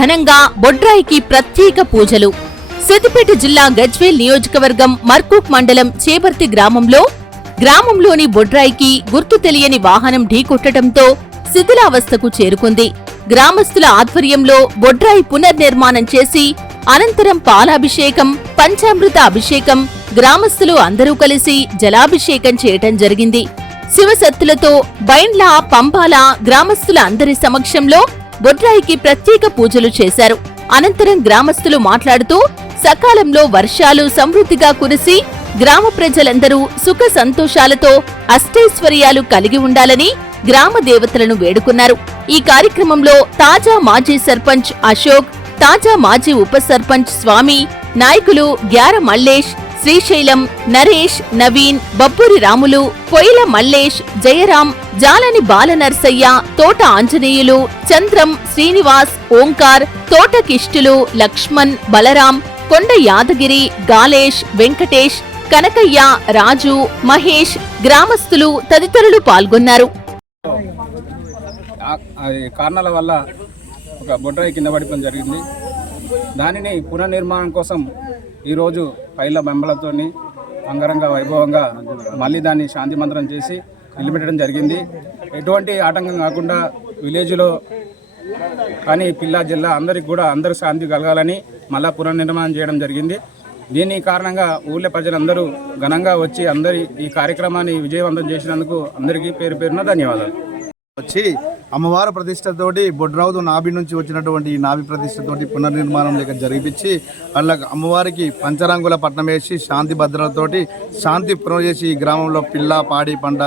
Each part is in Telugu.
ఘనంగా బొడ్రాయికి ప్రత్యేక పూజలు. సిద్దిపేట జిల్లా గజ్వేల్ నియోజకవర్గం మర్కూక్ మండలం చేబర్తి గ్రామంలోని బొడ్రాయికి గుర్తు తెలియని వాహనం ఢీకొట్టడంతో శిథిలావస్థకు చేరుకుంది. గ్రామస్తుల ఆధ్వర్యంలో బొడ్రాయి పునర్నిర్మాణం చేసి అనంతరం పాలాభిషేకం, పంచామృత అభిషేకం, గ్రామస్తులు అందరూ కలిసి జలాభిషేకం చేయటం జరిగింది. శివసత్తులతో బైండ్ల, పంబాల గ్రామస్తుల అందరి సమక్షంలో బొడ్రాయికి ప్రత్యేక పూజలు చేశారు. అనంతరం గ్రామస్తులు మాట్లాడుతూ సకాలంలో వర్షాలు సమృద్ధిగా కురిసి గ్రామ ప్రజలందరూ సుఖ సంతోషాలతో అష్టైశ్వర్యాలు కలిగి ఉండాలని గ్రామ దేవతలను వేడుకున్నారు. ఈ కార్యక్రమంలో తాజా మాజీ సర్పంచ్ అశోక్, తాజా మాజీ ఉప సర్పంచ్ స్వామి, నాయకులు గ్యార మల్లేష్, శ్రీశైలం, నరేష్, నవీన్, బబ్బూరి రాములు, పొయిల మల్లేష్, జయరాం, జాలని బాలనర్సయ్య, తోట ఆంజనేయులు, చంద్రం, శ్రీనివాస్, ఓంకార్, తోట కిష్టులు, లక్ష్మణ్, బలరాం, కొండ యాదగిరి, గాలేష్, వెంకటేష్, కనకయ్య, రాజు, మహేష్, గ్రామస్తులు తదితరులు పాల్గొన్నారు. కారణాల వల్ల ఒక బొడ్రాయి కింద పడిపోవడం జరిగింది. దానిని పునర్నిర్మాణం కోసం ఈరోజు పైల బెంబలతో అంగరంగ వైభవంగా మళ్ళీ దాన్ని శాంతి మంత్రం చేసి నిలబెట్టడం జరిగింది. ఎటువంటి ఆటంకం కాకుండా విలేజ్లో కానీ పిల్ల జిల్లా అందరికి శాంతి కలగాలని మళ్ళా పునర్నిర్మాణం చేయడం జరిగింది. దీని కారణంగా ఊళ్ళో ప్రజలందరూ ఘనంగా వచ్చి ఈ కార్యక్రమాన్ని విజయవంతం చేసినందుకు అందరికీ పేరు పేరున ధన్యవాదాలు. వచ్చి అమ్మవారి ప్రతిష్టతోటి బొడ్రావుతో నాభి నుంచి వచ్చినటువంటి ఈ నాభి ప్రతిష్టతోటి పునర్నిర్మాణం లేక జరిపించి అలా అమ్మవారికి పంచరంగుల పట్నం వేసి శాంతి భద్రతతోటి శాంతి పునర్చేసి ఈ గ్రామంలో పిల్ల, పాడి, పంట,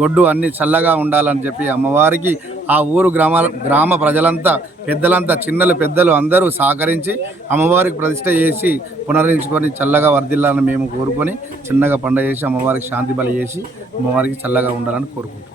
గొడ్డు అన్ని చల్లగా ఉండాలని చెప్పి అమ్మవారికి ఆ ఊరు గ్రామ ప్రజలంతా, పెద్దలంతా, చిన్నలు పెద్దలు అందరూ సహకరించి అమ్మవారికి ప్రతిష్ట చేసి పునరుద్ధరించుకొని చల్లగా వర్ధిల్లాలని మేము కోరుకొని చిన్నగా పండుగ చేసి అమ్మవారికి శాంతి బలి చేసి అమ్మవారికి చల్లగా ఉండాలని కోరుకుంటాం.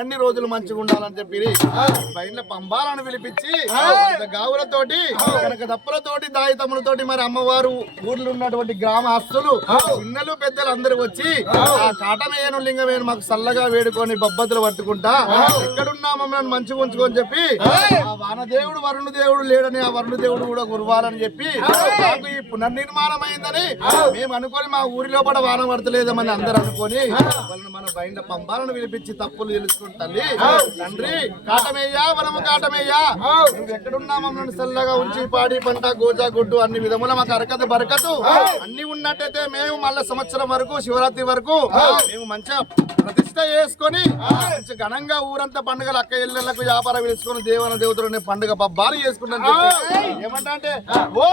అన్ని రోజులు మంచిగా ఉండాలని చెప్పి బయట పంబాలను పిలిపించి గావులతోటి, కనుక దప్పులతోటి, దాయితములతోటి మరి అమ్మవారు ఊర్లో ఉన్నటువంటి గ్రామ ఆస్తులు, చిన్నలు, పెద్దలు అందరూ వచ్చి ఆ కాటమేయను, లింగమేను మాకు చల్లగా వేడుకొని బొబ్బతులు పట్టుకుంటా ఎక్కడున్నా మమ్మల్ని మంచిగా ఉంచుకొని చెప్పి ఆ వానదేవుడు వరుణదేవుడు లేడని ఆ వరుణదేవుడు కూడా గురువాలని చెప్పి నాకు ఈ పునర్నిర్మాణం అయిందని మేము అనుకొని మా ఊరిలో కూడా వాన పడతలేదమని అందరూ అనుకొని వాళ్ళని మన బయట పంబాలను పిలిపించి తప్పులు తెలుసుకుంటాం. తండ్రి కాటమయ్యా, వనము కాటమయ్యా, నువ్వు ఎక్కడున్నా మమ్మల్ని చల్లగా ఉంచి పాడి, పంట, గోజా, గుడ్డు అన్ని విధముల మాకు అరకత బరకతు అన్ని ఉన్నట్టయితే మేము మళ్ళీ సంవత్సరం వరకు, శివరాత్రి వరకు మేము మంచిగా ప్రతిష్ట చేసుకొని మంచి ఘనంగా ఊరంతా పండుగలు అక్క ఇళ్ళకు వ్యాపారం వేసుకొని దేవతలని పండుగ పబ్బాలు చేసుకుంటాం. ఏమంటే ఓ